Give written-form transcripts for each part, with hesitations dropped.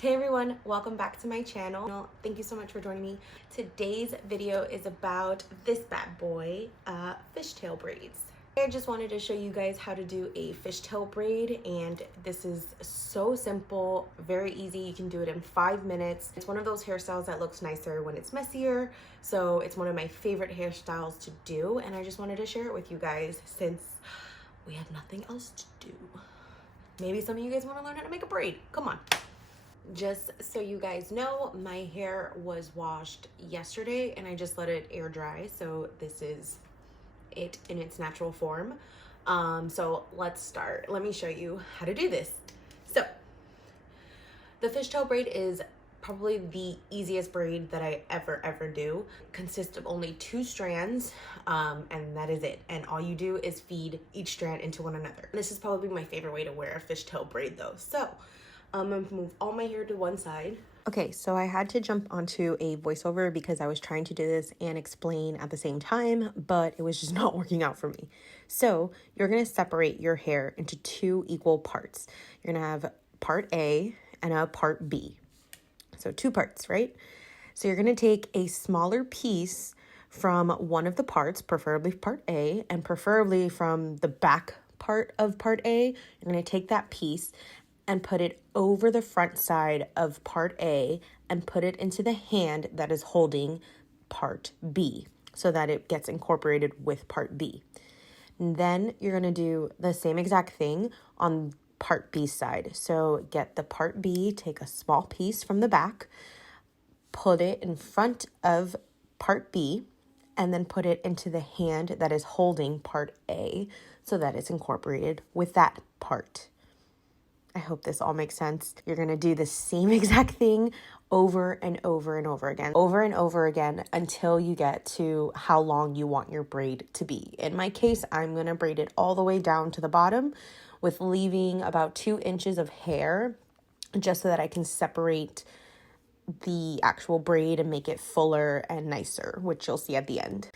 Hey everyone, welcome back to my channel. Thank you so much for joining me. Today's video is about this bad boy, fishtail braids. I just wanted to show you guys how to do a fishtail braid, and this is so simple, very easy. You can do it in 5 minutes. It's one of those hairstyles that looks nicer when it's messier, so it's one of my favorite hairstyles to do, and I just wanted to share it with you guys since we have nothing else to do. Maybe some of you guys want to learn how to make a braid. Come on. Just so you guys know, my hair was washed yesterday and I just let it air dry, so this is it in its natural form. So let's start. Let me show you how to do this. So the fishtail braid is probably the easiest braid that I ever do. Consists of only 2 strands, and that is it. And all you do is feed each strand into one another. This is probably my favorite way to wear a fishtail braid though. So I'm gonna move all my hair to one side. Okay, so I had to jump onto a voiceover because I was trying to do this and explain at the same time, but it was just not working out for me. So you're gonna separate your hair into 2 equal parts. You're gonna have part A and a part B. So 2 parts, right? So you're gonna take a smaller piece from one of the parts, preferably part A, and preferably from the back part of part A. You're gonna take that piece and put it over the front side of part A and put it into the hand that is holding part B so that it gets incorporated with part B. And then you're gonna do the same exact thing on part B side. So get the part B, take a small piece from the back, put it in front of part B, and then put it into the hand that is holding part A so that it's incorporated with that part. I hope this all makes sense. You're going to do the same exact thing over and over and over again until you get to how long you want your braid to be. In my case, I'm going to braid it all the way down to the bottom with leaving about 2 inches of hair just so that I can separate the actual braid and make it fuller and nicer, which you'll see at the end.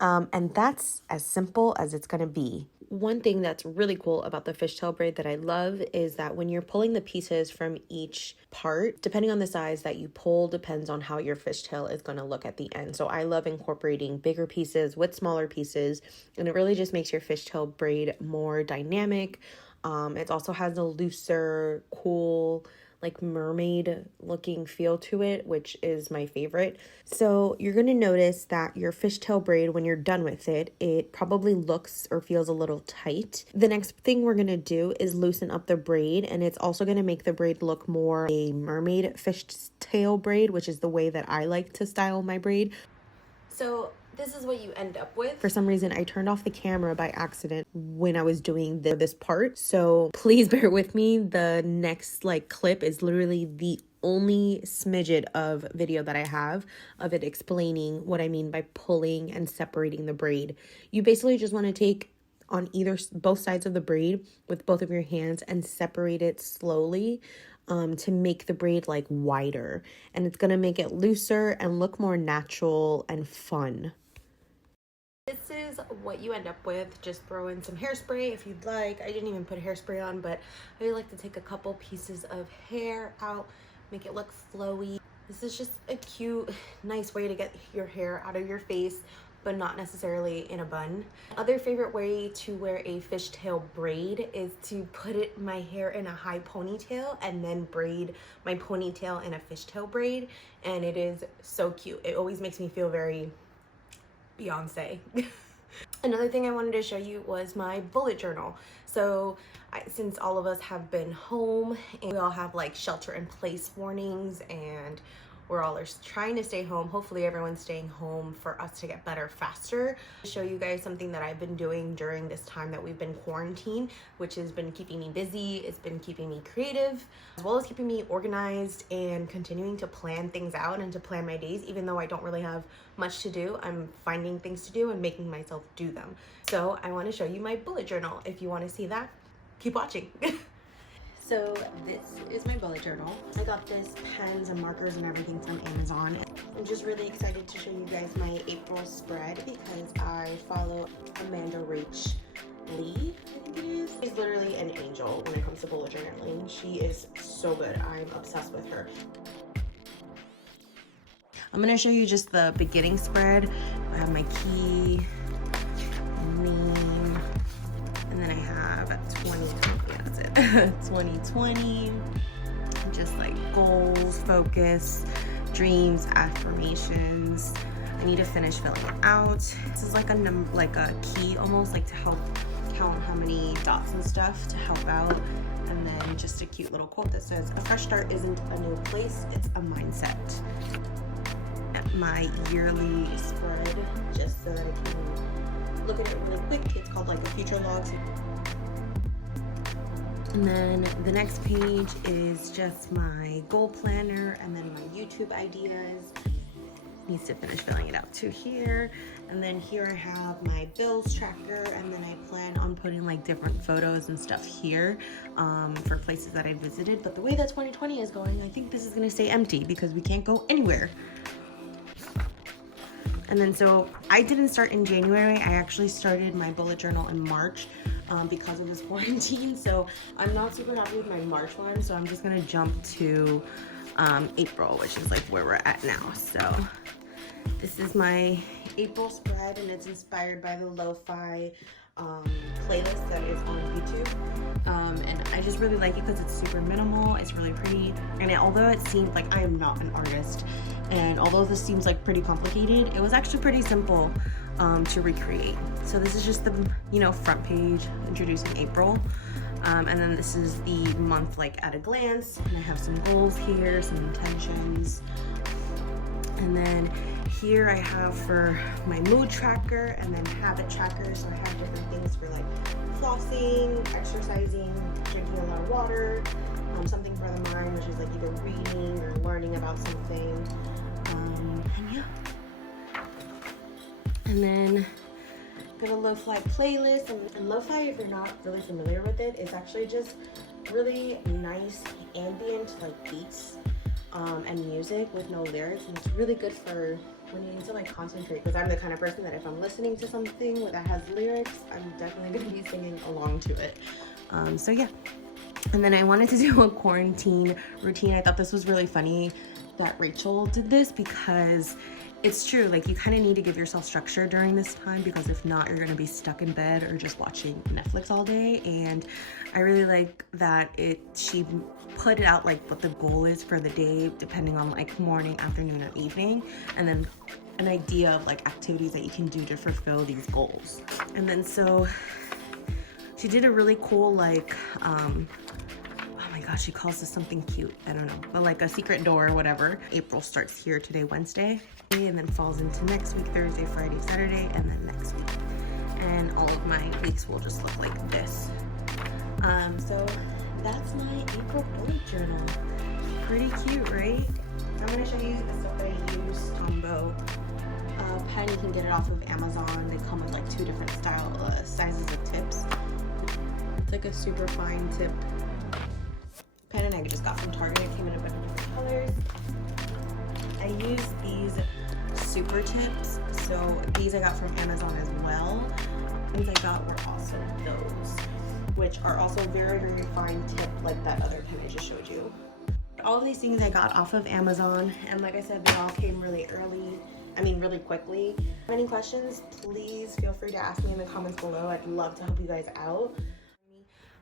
And that's as simple as it's going to be. One thing that's really cool about the fishtail braid that I love is that when you're pulling the pieces from each part, depending on the size that you pull, depends on how your fishtail is going to look at the end. So I love incorporating bigger pieces with smaller pieces, and it really just makes your fishtail braid more dynamic. It also has a looser, cool, like mermaid looking feel to it, which is my favorite. So you're going to notice that your fishtail braid, when you're done with it, it probably looks or feels a little tight. The next thing we're going to do is loosen up the braid, and it's also going to make the braid look more a mermaid fishtail braid, which is the way that I like to style my braid. So this is what you end up with. For some reason, I turned off the camera by accident when I was doing this part. So please bear with me. The next clip is literally the only smidget of video that I have of it explaining what I mean by pulling and separating the braid. You basically just want to take on both sides of the braid with both of your hands and separate it slowly to make the braid wider, and it's gonna make it looser and look more natural and fun. This is what you end up with. Just throw in some hairspray if you'd like. I didn't even put hairspray on, but I like to take a couple pieces of hair out, make it look flowy. This is just a cute, nice way to get your hair out of your face, but not necessarily in a bun. Other favorite way to wear a fishtail braid is to put my hair in a high ponytail and then braid my ponytail in a fishtail braid, and it is so cute. It always makes me feel very Beyonce. Another thing I wanted to show you was my bullet journal. So since all of us have been home and we all have shelter in place warnings and we're all trying to stay home, hopefully everyone's staying home for us to get better faster. I'll show you guys something that I've been doing during this time that we've been quarantined, which has been keeping me busy. It's been keeping me creative, as well as keeping me organized and continuing to plan things out and to plan my days. Even though I don't really have much to do, I'm finding things to do and making myself do them. So I want to show you my bullet journal. If you want to see that, keep watching. So this is my bullet journal. I got this pens and markers and everything from Amazon. I'm just really excited to show you guys my April spread because I follow Amanda Rach Lee, I think think it is. She's literally an angel when it comes to bullet journaling. She is so good. I'm obsessed with her. I'm gonna show you just the beginning spread. I have my key, name, and then I have 2020, yeah, that's it. 2020, just like goals, focus, dreams, affirmations. I need to finish filling it out. This is like a number, like a key almost, like to help count how many dots and stuff to help out. And then just a cute little quote that says, "A fresh start isn't a new place, it's a mindset." My yearly spread, just so that I can look at it really quick. It's called like a future log. And then the next page is just my goal planner and then my YouTube ideas. Needs to finish filling it out too here. And then here I have my bills tracker, and then I plan on putting like different photos and stuff here for places that I visited. But the way that 2020 is going, I think this is gonna stay empty because we can't go anywhere. And then so I didn't start in January. I actually started my bullet journal in March because of this quarantine. So I'm not super happy with my March one. So I'm just gonna jump to April, which is like where we're at now. So this is my April spread, and it's inspired by the lo-fi playlist that is on YouTube. And I just really like it because it's super minimal, it's really pretty, and although it seemed like I am not an artist, and although this seems like pretty complicated, it was actually pretty simple to recreate. So this is just the, you know, front page introducing April, and then this is the month like at a glance, and I have some goals here, some intentions, and then here I have for my mood tracker and then habit tracker. So I have different things for like flossing, exercising, drinking a lot of water, something for the mind, which is like either reading or learning about something, and yeah. And then got a lo-fi playlist, and lo-fi, if you're not really familiar with it, is actually just really nice ambient like beats and music with no lyrics, and it's really good for when you need to like concentrate, because I'm the kind of person that if I'm listening to something that has lyrics, I'm definitely going to be singing along to it. So yeah. And then I wanted to do a quarantine routine. I thought this was really funny that Rachel did this, because it's true, like you kind of need to give yourself structure during this time, because if not, you're gonna be stuck in bed or just watching Netflix all day. And I really like that she put it out like what the goal is for the day, depending on like morning, afternoon, or evening, and then an idea of like activities that you can do to fulfill these goals. And then so she did a really cool like oh my gosh, she calls this something cute, I don't know, but like a secret door or whatever. April starts here today, Wednesday, and then falls into next week, Thursday, Friday, Saturday, and then next week. And all of my weeks will just look like this. So that's my April bullet journal. Pretty cute, right? I'm gonna show you the stuff that I use. Combo pen, you can get it off of Amazon. They come with like 2 different sizes of tips. It's like a super fine tip pen, and I just got from Target. It came in a bunch of different colors. I use these super tips, so these I got from Amazon as well. Things I got were also those, which are also very, very fine tip, like that other pen I just showed you. All of these things I got off of Amazon, and like I said, they all came really really quickly. If you have any questions, please feel free to ask me in the comments below. I'd love to help you guys out.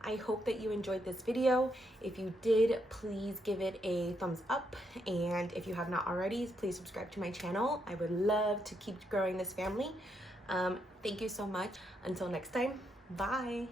I hope that you enjoyed this video. If you did, please give it a thumbs up, and if you have not already, please subscribe to my channel. I would love to keep growing this family. Thank you so much. Until next time, bye.